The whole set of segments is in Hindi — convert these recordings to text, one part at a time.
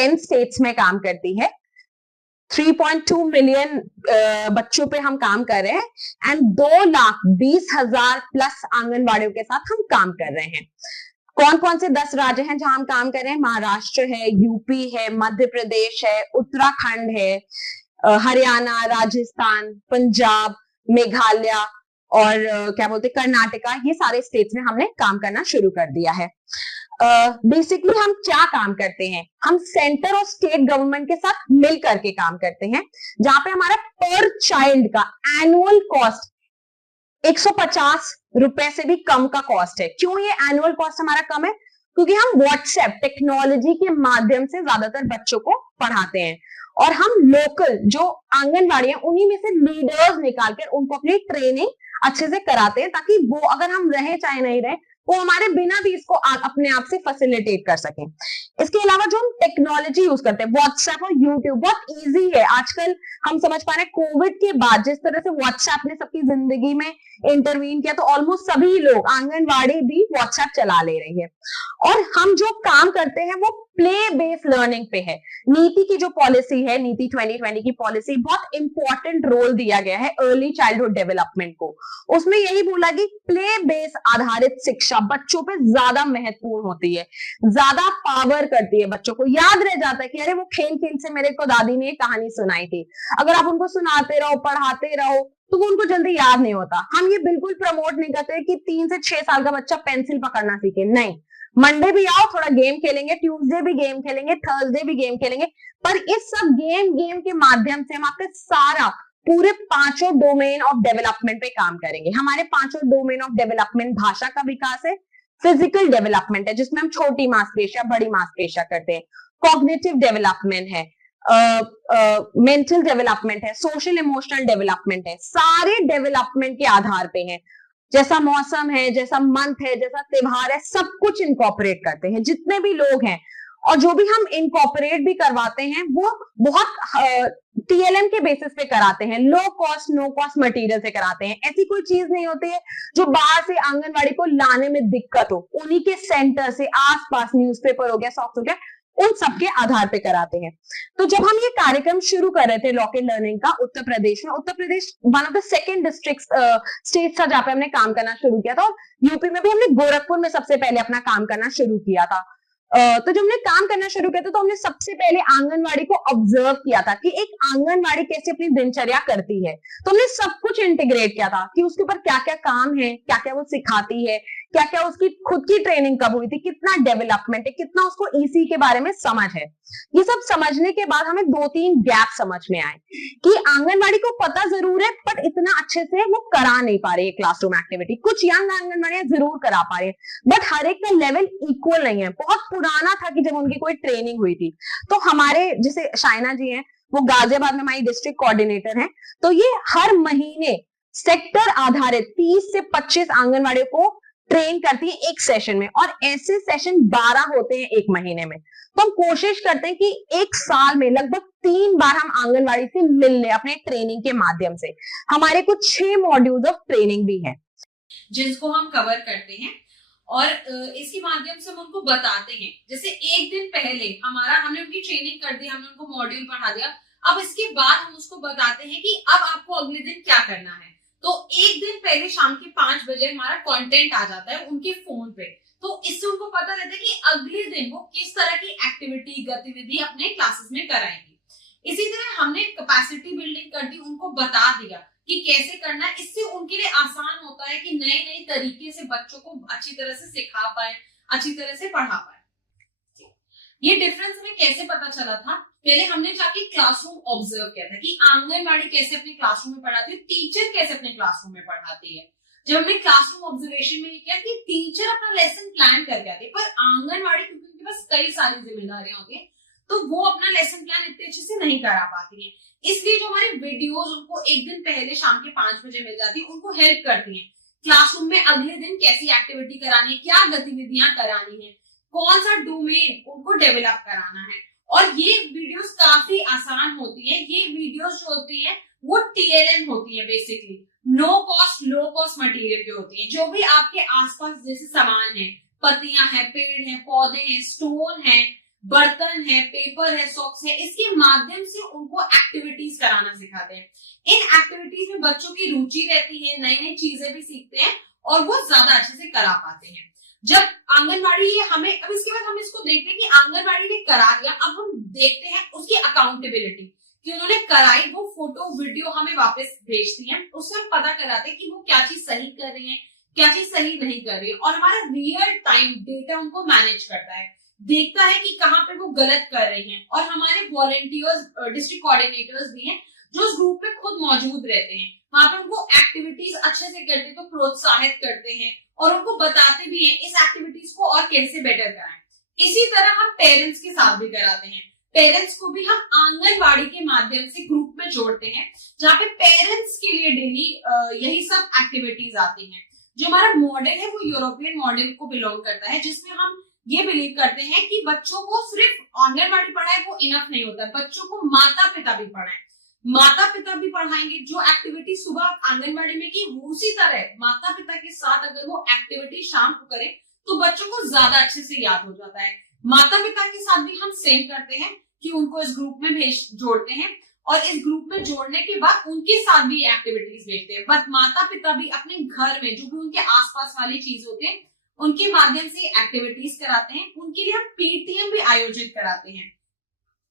10 स्टेट्स में काम करती है। 3.2 मिलियन बच्चों पे हम काम कर रहे हैं एंड 2,20,000 प्लस आंगनबाड़ियों के साथ हम काम कर रहे हैं। कौन कौन से 10 राज्य हैं जहां हम काम कर रहे हैं? महाराष्ट्र है, यूपी है, मध्य प्रदेश है, उत्तराखंड है, हरियाणा, राजस्थान, पंजाब, मेघालय और क्या बोलते कर्नाटका, ये सारे स्टेट्स में हमने काम करना शुरू कर दिया है। बेसिकली हम क्या काम करते हैं? हम सेंटर और स्टेट गवर्नमेंट के साथ मिल करके काम करते हैं, जहां पे हमारा पर चाइल्ड का एनुअल कॉस्ट 150 रुपए से भी कम का कॉस्ट है। क्यों ये एनुअल कॉस्ट हमारा कम है? क्योंकि हम व्हाट्सएप टेक्नोलॉजी के माध्यम से ज्यादातर बच्चों को पढ़ाते हैं और हम लोकल जो आंगनबाड़ी है उन्हीं में से लीडर्स निकालकर उनको अपनी ट्रेनिंग अच्छे से कराते हैं, ताकि वो अगर हम रहे चाहे नहीं रहे वो हमारे बिना भी इसको अपने आप से फैसिलिटेट कर सकें। इसके अलावा जो हम टेक्नोलॉजी यूज करते हैं, व्हाट्सएप और यूट्यूब बहुत इजी है। आजकल हम समझ पा रहे हैं कोविड के बाद जिस तरह से व्हाट्सएप ने सबकी जिंदगी में इंटरवीन किया, तो ऑलमोस्ट सभी लोग, आंगनबाड़ी भी व्हाट्सएप चला ले रही है। और हम जो काम करते हैं वो प्ले बेस्ड लर्निंग पे है। नीति की जो पॉलिसी है, नीति 2020 की पॉलिसी, बहुत इंपॉर्टेंट रोल दिया गया है अर्ली चाइल्डहुड डेवलपमेंट को। उसमें यही बोला कि प्ले बेस्ड आधारित शिक्षा बच्चों पे ज्यादा महत्वपूर्ण होती है, ज्यादा पावर करती है। बच्चों को याद रह जाता है कि अरे वो खेल खेल से मेरे को दादी ने कहानी सुनाई थी। अगर आप उनको सुनाते रहो, पढ़ाते रहो, तो वो उनको जल्दी याद नहीं होता। हम ये बिल्कुल प्रमोट नहीं करते कि 3 से 6 साल का बच्चा पेंसिल पकड़ना सीखे, नहीं। मंडे भी आओ, थोड़ा गेम खेलेंगे, ट्यूसडे भी गेम खेलेंगे, थर्सडे भी गेम खेलेंगे, पर इस सब गेम के माध्यम से हम आपके सारा पूरे 5 डोमेन ऑफ डेवलपमेंट पे काम करेंगे। हमारे 5 डोमेन ऑफ डेवलपमेंट भाषा का विकास है, फिजिकल डेवलपमेंट है जिसमें हम छोटी मांसपेशियां बड़ी मांसपेशियां करते हैं, कॉग्निटिव डेवलपमेंट है, मेंटल डेवलपमेंट है, सोशल इमोशनल डेवलपमेंट है। सारे डेवलपमेंट के आधार पे हैं। जैसा मौसम है, जैसा मंथ है, जैसा त्योहार है, सब कुछ इनकॉर्पोरेट करते हैं जितने भी लोग हैं। और जो भी हम इनकॉर्पोरेट भी करवाते हैं वो बहुत टीएलएम के बेसिस पे कराते हैं, low cost no cost material से कराते हैं। ऐसी कोई चीज नहीं होती है जो बाहर से आंगनबाड़ी को लाने में दिक्कत हो, उन्हीं के सेंटर से आसपास न्यूज़पेपर हो गया, सॉफ्ट हो गया, उन सबके आधार पे कराते हैं। तो जब हम ये कार्यक्रम शुरू कर रहे थे लॉकेट लर्निंग का उत्तर प्रदेश में, Uttar Pradesh one of the second district state था जहां पे हमने काम करना शुरू किया था, और यूपी में भी हमने गोरखपुर में सबसे पहले अपना काम करना शुरू किया था। तो जब हमने काम करना शुरू किया था तो हमने सबसे पहले आंगनवाड़ी को ऑब्जर्व किया था कि एक आंगनवाड़ी कैसे अपनी दिनचर्या करती है। तो हमने सब कुछ इंटीग्रेट किया था कि उसके ऊपर क्या क्या काम है, क्या क्या वो सिखाती है, क्या क्या उसकी खुद की ट्रेनिंग कब हुई थी, कितना डेवलपमेंट है, कितना उसको ईसी के बारे में समझ है। ये सब समझने के बाद हमें 2-3 गैप समझ में आए कि आंगनवाड़ी को पता जरूर है बट इतना अच्छे से वो करा नहीं पा रही है क्लासरूम एक्टिविटी। कुछ यंग आंगनवाड़ियां जरूर करा पा रही है बट हर एक का लेवल इक्वल नहीं है। बहुत पुराना था कि जब उनकी कोई ट्रेनिंग हुई थी, तो हमारे जैसे शाइना जी हैं, वो गाजियाबाद में हमारी डिस्ट्रिक्ट कोऑर्डिनेटर हैं, तो ये हर महीने सेक्टर आधारित 30 से 25 आंगनवाड़ियों को ट्रेन करती है एक सेशन में, और ऐसे सेशन 12 होते हैं एक महीने में। तो हम कोशिश करते हैं कि एक साल में लगभग 3 बार हम आंगनवाड़ी से मिल लें अपने ट्रेनिंग के माध्यम से। हमारे कुछ 6 मॉड्यूल्स ऑफ ट्रेनिंग भी हैं जिसको हम कवर करते हैं और इसके माध्यम से हम उनको बताते हैं। जैसे एक दिन पहले हमने उनकी ट्रेनिंग कर दी, हमने उनको मॉड्यूल पढ़ा दिया, अब इसके बाद हम उसको बताते हैं कि अब आपको अगले दिन क्या करना है। तो एक दिन पहले शाम के 5 बजे हमारा कंटेंट आ जाता है उनके फोन पे, तो इससे उनको पता रहता है कि अगले दिन वो किस तरह की एक्टिविटी गतिविधि अपने क्लासेस में कराएंगे। इसी तरह हमने कैपेसिटी बिल्डिंग कर दी, उनको बता दिया कि कैसे करना है। इससे उनके लिए आसान होता है कि नए नए तरीके से बच्चों को अच्छी तरह से सिखा पाए, अच्छी तरह से पढ़ा पाए। ये डिफरेंस हमें कैसे पता चला था? पहले हमने जाके क्लासरूम ऑब्जर्व किया था कि आंगनबाड़ी कैसे अपने क्लासरूम में पढ़ाती है, टीचर कैसे अपने क्लासरूम में पढ़ाती है। जब हमने क्लासरूम ऑब्जर्वेशन में किया कि टीचर अपना लेसन प्लान करके आती है, पर आंगनबाड़ी क्योंकि उनके पास कई सारी जिम्मेदारियां होती है तो वो अपना लेसन प्लान इतने अच्छे से नहीं करा पाती है। इसलिए जो हमारे वीडियोस उनको एक दिन पहले शाम के 5 बजे मिल जाती है, उनको हेल्प करती है क्लासरूम में अगले दिन कैसी एक्टिविटी करानी है, क्या गतिविधियां करानी है, कौन सा डोमेन उनको डेवलप कराना है। और ये वीडियोस काफी आसान होती है। ये वीडियोस जो होती है वो टीएलएम होती है, basically no cost low cost material की होती है। जो भी आपके आसपास जैसे सामान है, पत्तियां हैं, पेड़ हैं, पौधे हैं, स्टोन है, बर्तन है, पेपर है, सॉक्स है, इसके माध्यम से उनको एक्टिविटीज कराना सिखाते हैं। इन एक्टिविटीज में बच्चों की रुचि रहती है, नई नई चीजें भी सीखते हैं और वो ज्यादा अच्छे से करा पाते हैं। जब आंगनबाड़ी हमें, अब इसके बाद हम इसको देखते हैं कि आंगनबाड़ी ने करा दिया, अब हम देखते हैं उसकी अकाउंटेबिलिटी कि उन्होंने कराई, वो फोटो वीडियो हमें वापस भेजती हैं, उसमें पता कराते हैं कि वो क्या चीज सही कर रही है, क्या चीज सही नहीं कर रही है, और हमारा रियल टाइम डेटा उनको मैनेज करता है, देखता है कि कहाँ पे वो गलत कर रही हैं। और हमारे वॉलंटियर्स, डिस्ट्रिक्ट कोऑर्डिनेटर्स भी हैं जो उस ग्रुप पे खुद मौजूद रहते हैं, वहां पे उनको एक्टिविटीज अच्छे से करते तो प्रोत्साहित करते हैं और उनको बताते भी हैं इस एक्टिविटीज को और कैसे बेटर कराएं। इसी तरह हम पेरेंट्स के साथ भी कराते हैं, पेरेंट्स को भी हम आंगनबाड़ी के माध्यम से ग्रुप में जोड़ते हैं, जहाँ पे पेरेंट्स के लिए डेली यही सब एक्टिविटीज आती हैं। जो हमारा मॉडल है वो यूरोपियन मॉडल को बिलोंग करता है, जिसमें हम ये बिलीव करते हैं कि बच्चों को सिर्फ आंगनबाड़ी पढ़ाए वो इनफ नहीं होता, बच्चों को माता पिता भी पढ़ाएं, माता पिता भी पढ़ाएंगे। जो एक्टिविटी सुबह आंगनबाड़ी में की उसी तरह माता पिता के साथ अगर वो एक्टिविटी शाम को करें तो बच्चों को ज्यादा अच्छे से याद हो जाता है। माता पिता के साथ भी हम सेम करते हैं कि उनको इस ग्रुप में जोड़ते हैं और इस ग्रुप में जोड़ने के बाद उनके साथ भी एक्टिविटीज भेजते हैं। बट माता पिता भी अपने घर में जो भी उनके आसपास वाली चीज होते हैं उनके माध्यम से एक्टिविटीज कराते हैं। उनके लिए हम पीटीएम भी आयोजित कराते हैं।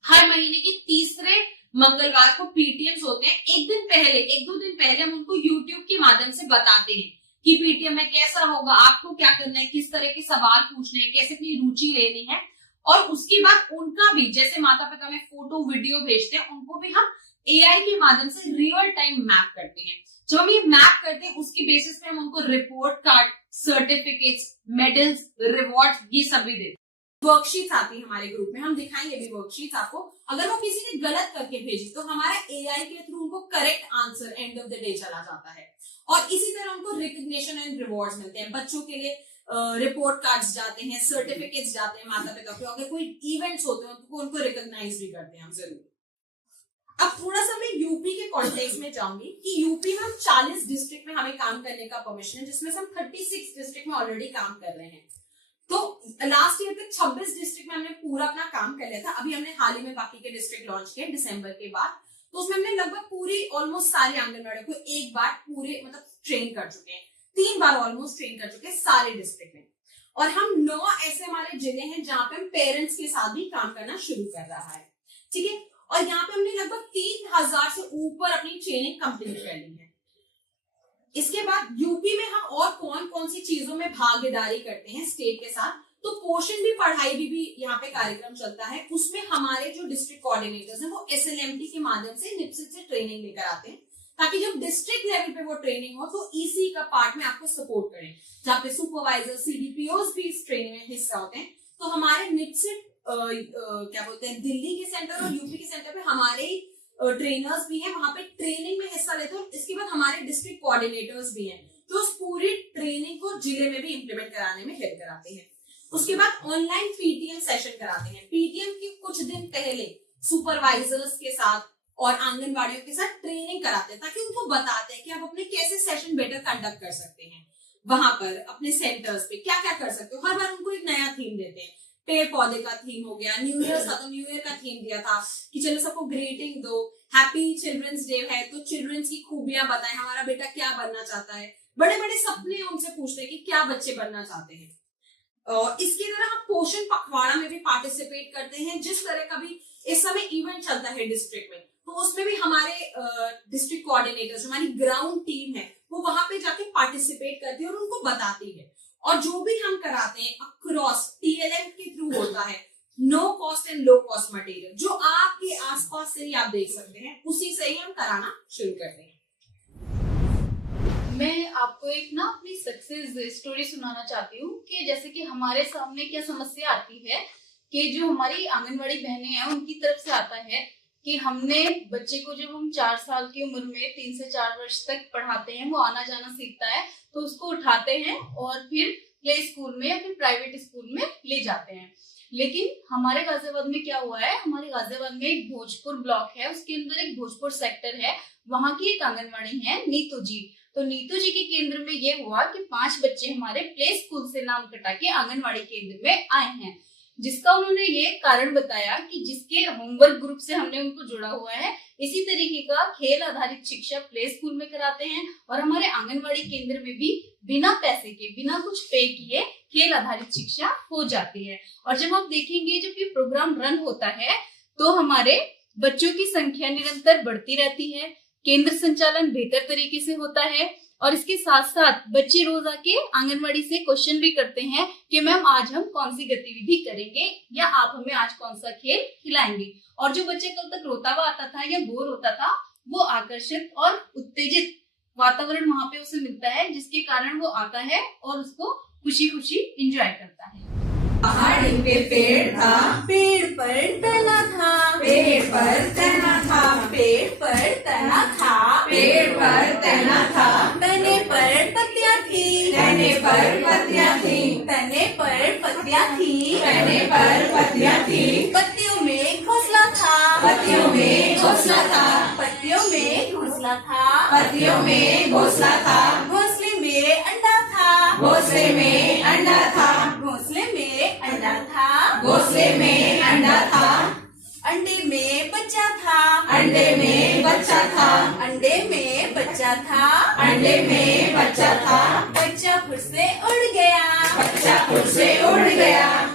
हर महीने के तीसरे मंगलवार को पीटीएम्स होते हैं। एक दो दिन पहले हम उनको यूट्यूब के माध्यम से बताते हैं कि पीटीएम में कैसा होगा, आपको क्या करना है, किस तरह के सवाल पूछने हैं, कैसे अपनी रुचि लेनी है। और उसके बाद उनका भी, जैसे माता पिता में फोटो वीडियो भेजते हैं, उनको भी हम एआई के माध्यम से रियल टाइम मैप करते हैं। जब हम ये मैप करते हैं उसकी बेसिस पे हम उनको report card, certificates, medals, rewards ये सब भी देते हैं। वर्कशीट्स आती है हमारे ग्रुप में, हम दिखाएंगे भी वर्कशीट्स आपको। अगर वो किसी ने गलत करके भेजी तो हमारा एआई के थ्रू उनको correct answer end of the day चला जाता है। और इसी तरह उनको रिकग्निशन एंड रिवॉर्ड्स मिलते हैं। बच्चों के लिए रिपोर्ट कार्ड्स जाते हैं, सर्टिफिकेट्स जाते हैं माता पिता को। अगर कोई इवेंट्स होते हैं तो उनको रिकॉग्नाइज भी करते हैं हम जरूर। अब थोड़ा सा मैं यूपी के कॉन्टेक्स्ट में जाऊंगी कि यूपी में हम 40 डिस्ट्रिक्ट में हमें काम करने का परमिशन है, जिसमें से हम 36 डिस्ट्रिक्ट में ऑलरेडी काम कर रहे हैं। तो लास्ट ईयर तक 26 डिस्ट्रिक्ट में हमने पूरा अपना काम कर लिया था। अभी हमने हाल ही में बाकी के डिस्ट्रिक्ट लॉन्च किए दिसंबर के बाद। तो उसमें हमने लगभग पूरी ऑलमोस्ट सारे आंगनबाड़ी को एक बार पूरे मतलब ट्रेन कर चुके हैं, 3 बार ऑलमोस्ट ट्रेन कर चुके हैं सारे डिस्ट्रिक्ट में। और हम 9 ऐसे हमारे जिले हैं जहां पे हम पेरेंट्स के साथ भी काम करना शुरू कर रहा है, ठीक है। और यहाँ पे हमने लगभग 3000 से ऊपर अपनी ट्रेनिंग कंप्लीट कर ली है। इसके बाद यूपी में हम और कौन कौन सी चीजों में भागीदारी करते हैं स्टेट के साथ, तो पोषण भी पढ़ाई भी यहाँ पे कार्यक्रम चलता है। उसमें हमारे जो डिस्ट्रिक्ट कोऑर्डिनेटर्स हैं वो एसएलएमटी के माध्यम से निप्सित से ट्रेनिंग लेकर आते हैं, ताकि जब डिस्ट्रिक्ट लेवल पे वो ट्रेनिंग हो तो ईसी का पार्ट में आपको सपोर्ट करें, जहाँ पे सुपरवाइजर, सीडीपीओस भी इस ट्रेनिंग में हिस्सा होते हैं। तो हमारे निप्सित क्या बोलते हैं दिल्ली के सेंटर और यूपी के सेंटर पे हमारे ट्रेनर्स भी हैं, वहां पे ट्रेनिंग में हिस्सा लेते हैं। इसके बाद हमारे डिस्ट्रिक्ट कोऑर्डिनेटर्स भी हैं जो उस पूरी ट्रेनिंग को जिले में भी इम्प्लीमेंट कराने में हेल्प कराते हैं। उसके बाद ऑनलाइन पीटीएम सेशन कराते हैं। पीटीएम के कुछ दिन पहले सुपरवाइजर्स के साथ और आंगनबाड़ियों के साथ ट्रेनिंग कराते हैं, ताकि उनको बताते हैं कि आप अपने कैसे सेशन बेटर कंडक्ट कर सकते हैं, वहां पर अपने सेंटर्स पे क्या क्या कर सकते हो। हर बार उनको एक नया थीम देते हैं। पेड़ पौधे का थीम हो गया, न्यू ईयर था तो न्यू ईयर का थीम दिया था कि चलो सबको ग्रीटिंग दो, हैप्पी चिल्ड्रंस डे है तो चिल्ड्रंस की खूबियां बताएं, हमारा बेटा क्या बनना चाहता है। बड़े बड़े सपने उनसे पूछते हैं कि क्या बच्चे बनना चाहते हैं। इसकी तरह हम पोषण पखवाड़ा में भी पार्टिसिपेट करते हैं। जिस तरह का भी इस समय इवेंट चलता है डिस्ट्रिक्ट में, तो उसमें भी हमारे डिस्ट्रिक्ट कोऑर्डिनेटर्स, हमारी ग्राउंड टीम है, वो वहां पे जाके पार्टिसिपेट करती है और उनको बताती है। और जो भी हम कराते हैं अक्रॉस टीएलएम के थ्रू होता है, no cost and low cost material, जो आपके आसपास से ही आप देख सकते हैं, उसी से ही हम कराना शुरू करते हैं। मैं आपको एक ना अपनी सक्सेस स्टोरी सुनाना चाहती हूँ कि जैसे कि हमारे सामने क्या समस्या आती है कि जो हमारी आंगनवाड़ी बहनें हैं उनकी तरफ से आता है कि हमने बच्चे को जब हम 4 साल की उम्र में 3 से 4 वर्ष तक पढ़ाते हैं, वो आना जाना सीखता है, तो उसको उठाते हैं और फिर प्ले स्कूल में या फिर प्राइवेट स्कूल में ले जाते हैं। लेकिन हमारे गाजियाबाद में क्या हुआ है, हमारे गाजियाबाद में एक भोजपुर ब्लॉक है, उसके अंदर एक भोजपुर सेक्टर है, वहां की एक आंगनवाड़ी है नीतू जी। तो नीतू जी के केंद्र में ये हुआ कि 5 बच्चे हमारे प्ले स्कूल से नाम कटा के आंगनवाड़ी केंद्र में आए हैं। जिसका उन्होंने ये कारण बताया कि जिसके होमवर्क ग्रुप से हमने उनको जोड़ा हुआ है, इसी तरीके का खेल आधारित शिक्षा प्ले स्कूल में कराते हैं और हमारे आंगनवाड़ी केंद्र में भी बिना पैसे के, बिना कुछ पे किए खेल आधारित शिक्षा हो जाती है। और जब आप देखेंगे जब ये प्रोग्राम रन होता है तो हमारे बच्चों की संख्या निरंतर बढ़ती रहती है, केंद्र संचालन बेहतर तरीके से होता है और इसके साथ साथ बच्चे रोज आके आंगनवाड़ी से क्वेश्चन भी करते हैं कि मैम आज हम कौन सी गतिविधि करेंगे या आप हमें आज कौन सा खेल खिलाएंगे। और जो बच्चे कल तक रोता हुआ आता था या बोर होता था, वो आकर्षित और उत्तेजित वातावरण वहां पे उसे मिलता है, जिसके कारण वो आता है और उसको खुशी खुशी एंजॉय करता है। पहाड़ी पे पेड़ था, पेड़ पर तना था, पेड़ पर तना था, पेड़ पर तना था, पेड़ पर तना था, तने पर पत्तियां थी, तने पर पत्तियां थी, तने पर पत्तियां थी, तने पर पत्तियां थी, पत्तियों में घोंसला था, पत्तियों में घोंसला था, पत्तियों में घोंसला था, पत्तियों में घोंसला था, घोंसले में अंडा था, घोंसले में अंडा था, घोंसले में अंडा था, घोंसले में अंडा था, अंडे में बच्चा था, अंडे में बच्चा था, अंडे में बच्चा था, अंडे में बच्चा था, बच्चा खुद से उड़ गया, बच्चा खुद से उड़ गया,